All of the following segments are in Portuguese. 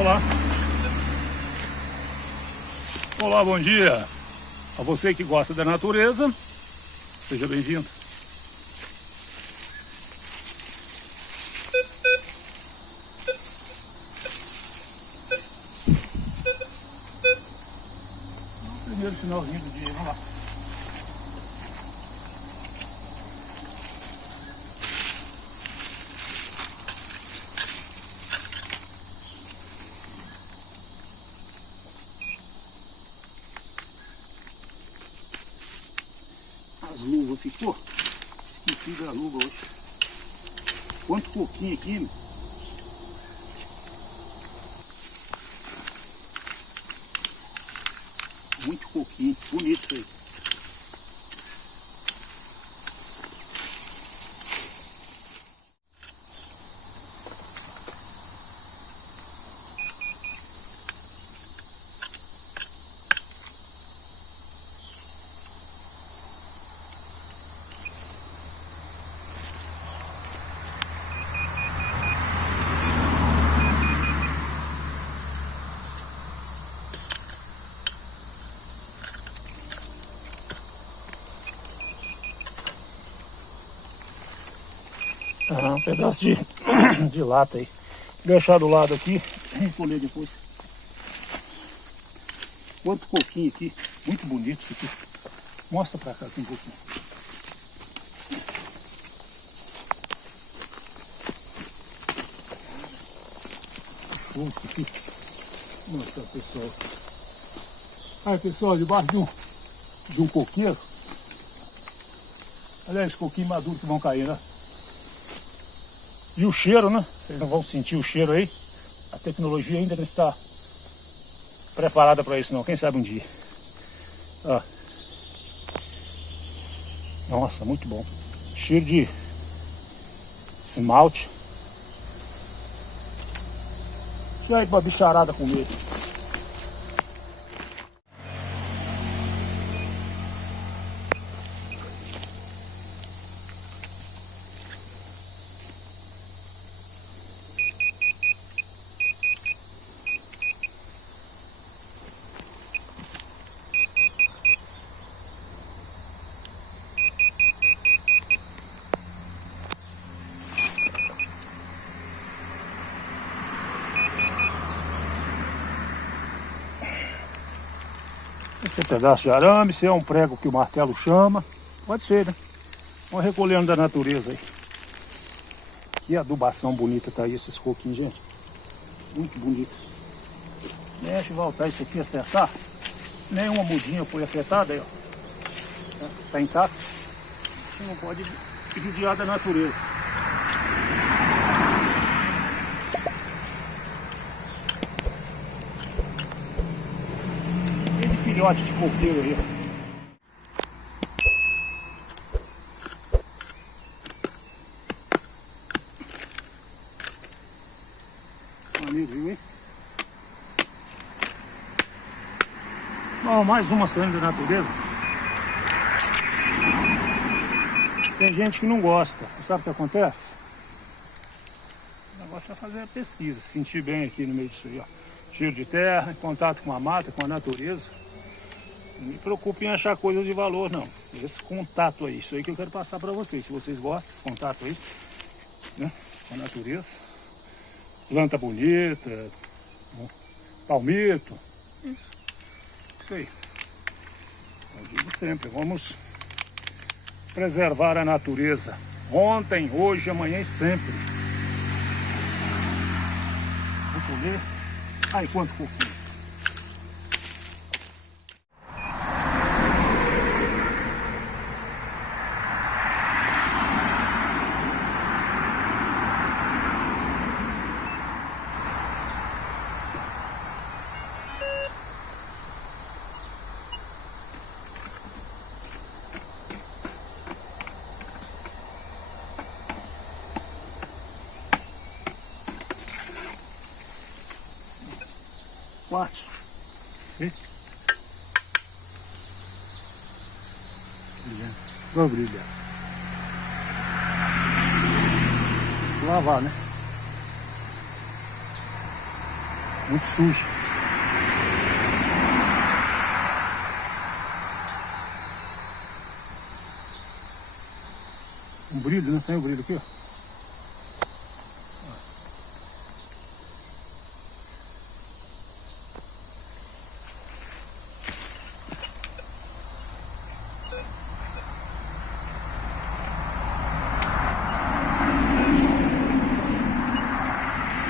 Olá. Olá, bom dia. A você que gosta da natureza, seja bem-vindo. Primeiro sinalzinho do dia, vamos lá. As luvas ficou? Esqueci da luva hoje. Quanto coquinho aqui, né? Muito coquinho, bonito isso aí. Um pedaço de lata aí. Deixar do lado aqui, recolher depois. Quanto coquinho aqui, muito bonito isso aqui. Mostra pra cá aqui um pouquinho. Show isso aqui. Mostra pessoal. Aí pessoal, debaixo de um coqueiro. Olha esse coquinho maduro que vão cair, né? E o cheiro, né? Vocês não vão sentir o cheiro aí. A tecnologia ainda não está preparada para isso não. Quem sabe um dia. Ó. Nossa, muito bom. Cheiro de esmalte. Isso aí pra bicharada comer. Esse é um pedaço de arame, esse é um prego que o martelo chama. Pode ser, né? Vamos recolhendo da natureza aí. Que adubação bonita tá aí esses coquinhos, gente. Muito bonito. Deixa eu voltar isso aqui, acertar. Nenhuma mudinha foi afetada aí, ó. Tá intacto. A gente não pode judiar da natureza. Filhote de coqueiro aí. Maneiro, viu, hein? Bom, mais uma saindo da natureza. Tem gente que não gosta. Sabe o que acontece? O negócio é fazer a pesquisa, se sentir bem aqui no meio disso aí, ó. Cheiro de terra, em contato com a mata, com a natureza. Não me preocupe em achar coisas de valor, não. Esse contato aí, isso aí que eu quero passar para vocês. Se vocês gostam desse contato aí, né, com a natureza. Planta bonita, palmito. Isso aí. Eu digo sempre, vamos preservar a natureza. Ontem, hoje, amanhã e sempre. Vou colher. Ai, quanto pouquinho. Quartzo. Vai brilhar. Lavar, né? muito suja. Um brilho, né? Tem um brilho aqui, ó.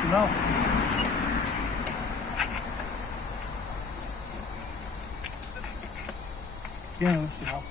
Sinal. Aqui é o sinal.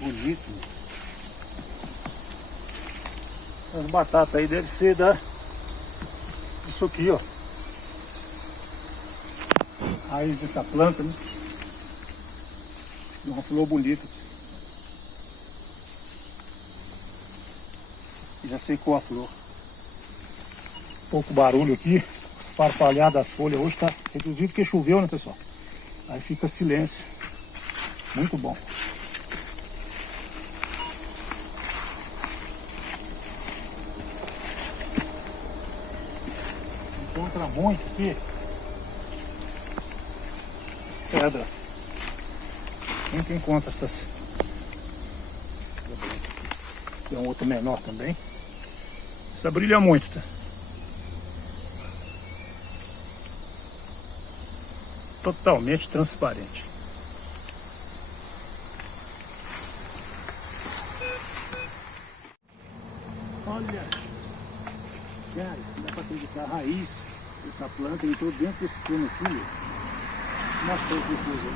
Bonito. As batatas aí devem ser disso aqui, ó. Raiz dessa planta, né? Uma flor bonita. Já secou a flor. Pouco barulho aqui. Farfalhar das folhas hoje tá reduzido porque choveu, né, pessoal? Aí fica silêncio. Muito bom. Encontra muito aqui as pedras. Muito encontra essas. Tem um outro menor também. Essa brilha muito, tá? Totalmente transparente. Olha, cara, dá para acreditar, a raiz dessa planta entrou dentro desse cano aqui. Nossa, esse coisa aí.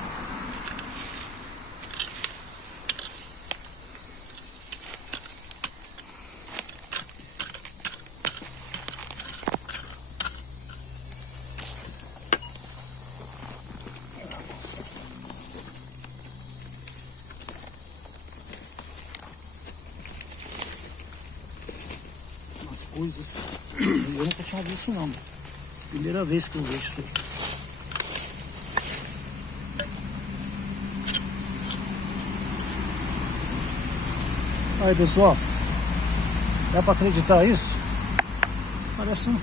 Coisas, eu nunca tinha visto isso não, primeira vez que eu vejo isso aí. Aí pessoal, dá para acreditar isso? Parece um,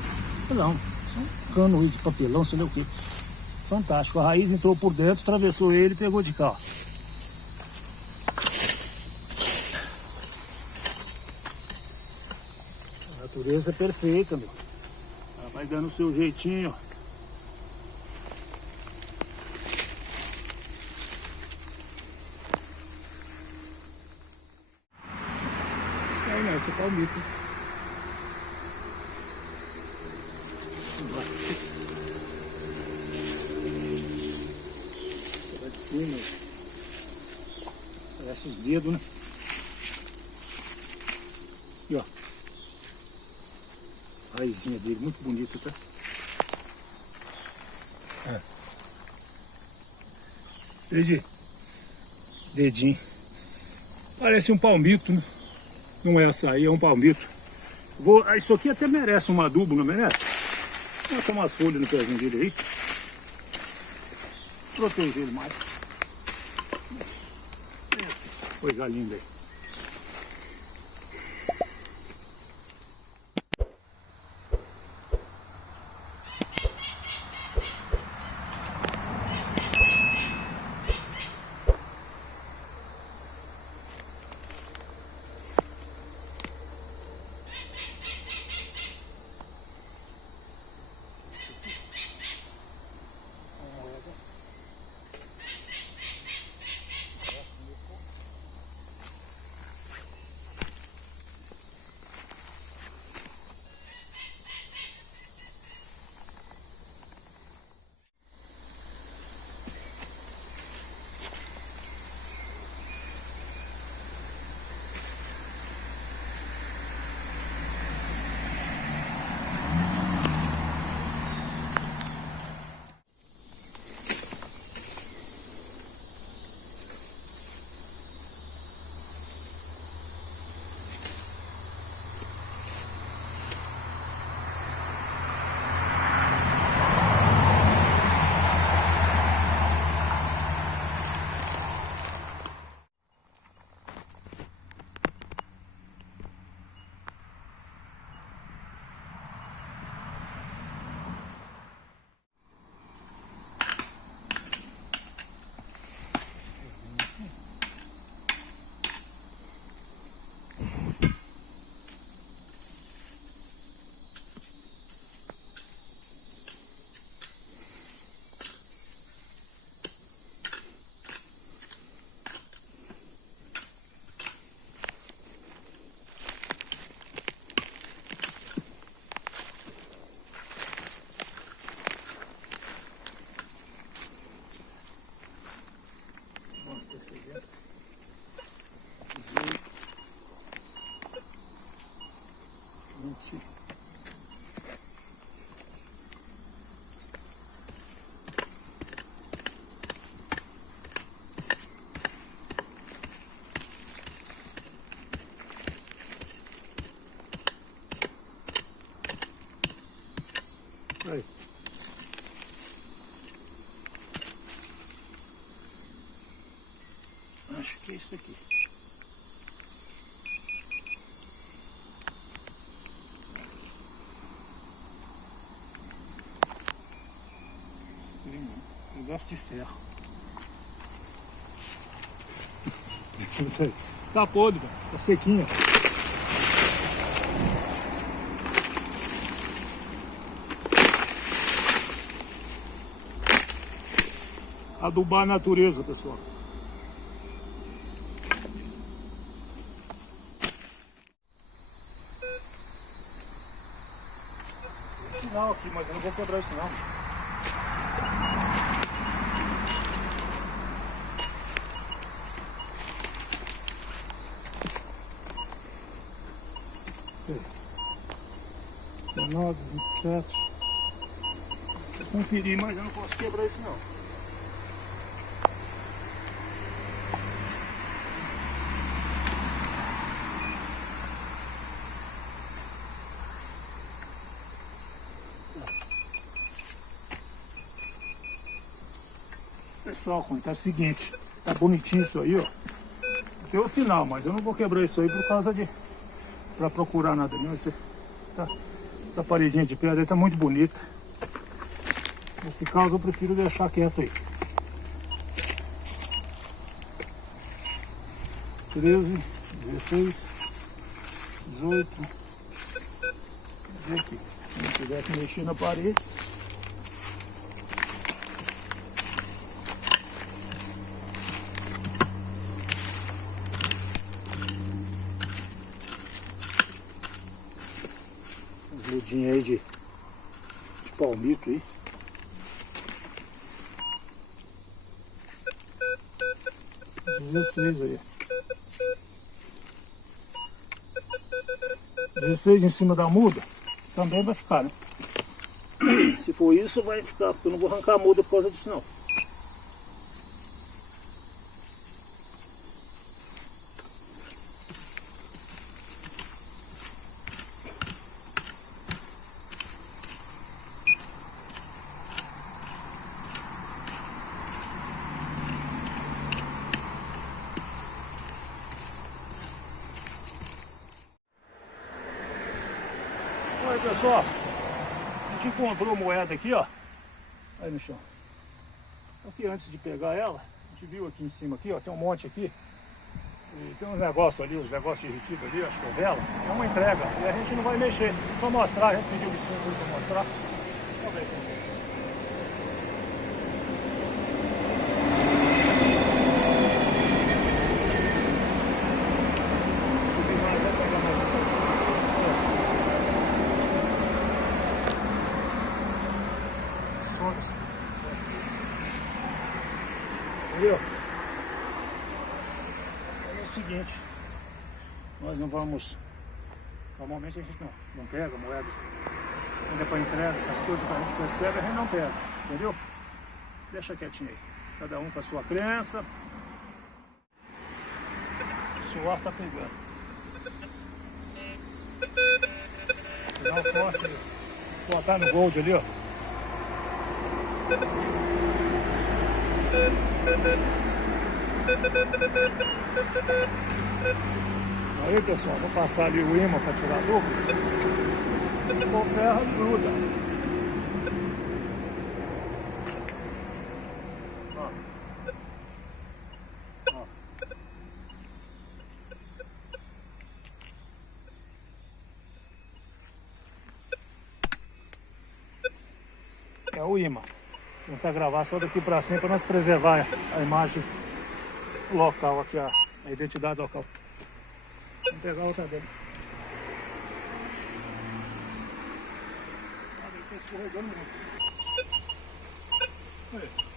sei lá, um cano aí de papelão, sei lá o que. Fantástico, a raiz entrou por dentro, atravessou ele e pegou de cá. A natureza é perfeita, meu. Ela vai dando o seu jeitinho. Isso aí não, esse é palmito. Lá de cima. Parece os dedos, né? Aqui, ó. A raizinha dele, muito bonita, tá? Dedinho. Parece um palmito, né? Não é açaí, é um palmito. Isso aqui até merece um adubo, não merece? Vou botar umas folhas no pezinho dele aí. Proteger ele mais. Coisa linda aí. Aí. Acho que é isso aqui. Negócio de ferro. Tá podre, velho. Tá sequinha. Adubar a natureza, pessoal. Tem sinal aqui, mas eu não vou quebrar isso não. Okay. 19, 27. Se eu conferir, mas eu não posso quebrar isso não. Pessoal, tá o seguinte, tá bonitinho isso aí, ó. Tem o sinal, mas eu não vou quebrar isso aí por causa de... pra procurar nada não. Essa paredinha de pedra aí tá muito bonita. Nesse caso eu prefiro deixar quieto aí. 13, 16, 18. Ver aqui. Se não tiver que mexer na parede. As mudinhas aí de palmito aí. Os 16 aí. 16 em cima da muda também vai ficar, né? Se for isso, vai ficar, porque eu não vou arrancar a muda por causa disso não. Olha pessoal, a gente encontrou moeda aqui, ó, aí no chão. Aqui antes de pegar ela, a gente viu aqui em cima aqui, ó, tem um monte aqui. E tem uns negócios ali, os negócios de retiro ali, acho que é vela. É uma entrega e a gente não vai mexer, só mostrar, a gente pediu licença para mostrar. Vamos ver como é. Entendeu? É o seguinte, nós não vamos, normalmente a gente não pega moeda, quando é para entrega, essas coisas que a gente percebe, a gente não pega, entendeu? Deixa quietinho aí, cada um com a sua crença, o suor tá pegando. Dá um forte ali, vou botar no gold ali, ó. Aí pessoal, vou passar ali o imã para tirar dúvidas. Se for ferro, gruda. Ó. Ó. o imã. Vou tentar gravar só daqui pra cima para nós preservar a imagem local aqui, a identidade local. Vamos pegar a outra dele. Olha, ele tá escorregando muito. Olha.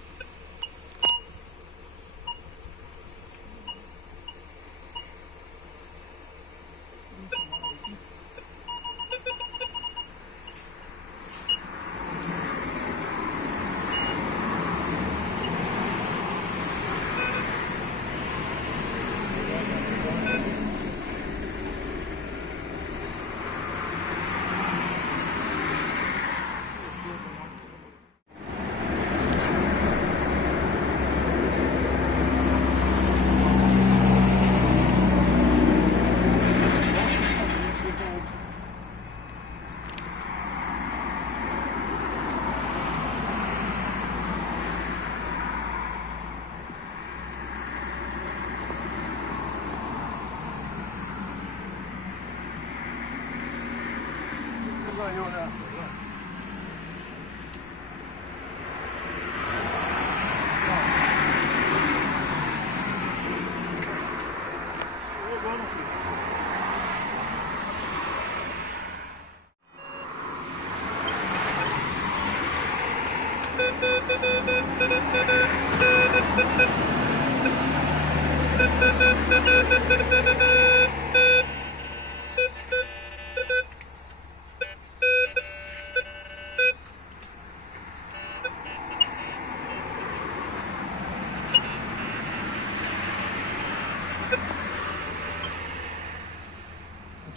Ganhou nessa, né?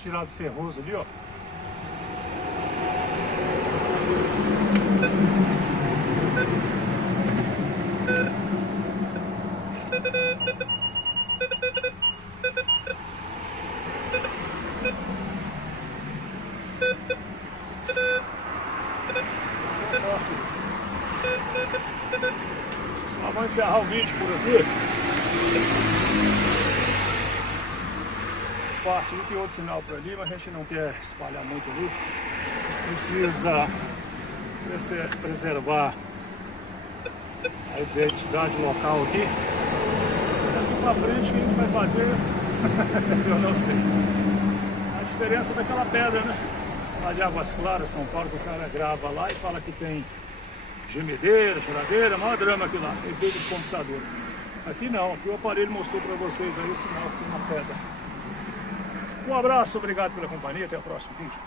Tirar do ferroso ali, ó. Só vou encerrar o vídeo por aqui. Parte ali, tem outro sinal por ali, mas a gente não quer espalhar muito ali. A gente precisa preservar a identidade local aqui. Daqui pra frente o que a gente vai fazer, eu não sei. A diferença daquela pedra, né? Lá de Águas Claras, São Paulo, que o cara grava lá e fala que tem gemedeira, choradeira, maior drama aqui lá, tem feito de computador. Aqui não, aqui o aparelho mostrou para vocês aí o sinal que tem uma pedra. Um abraço, obrigado pela companhia, até o próximo vídeo.